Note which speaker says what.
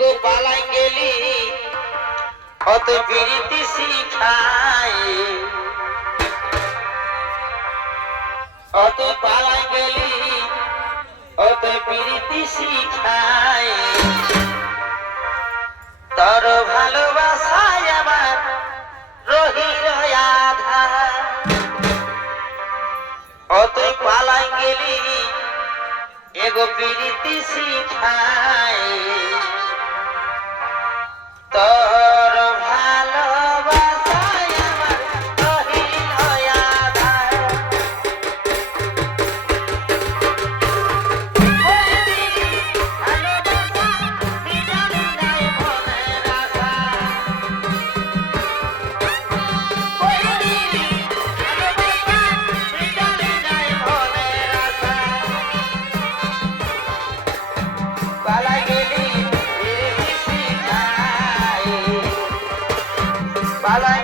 Speaker 1: গো পালাই গেলি, অত বিরতি শিখায় অত পালাই গেলি, অত বিরতি শিখায় তর ভালোবাসায় আমার রহির আধা অত পালাই গেলি, এগো প্রীতি শিখায় Halo.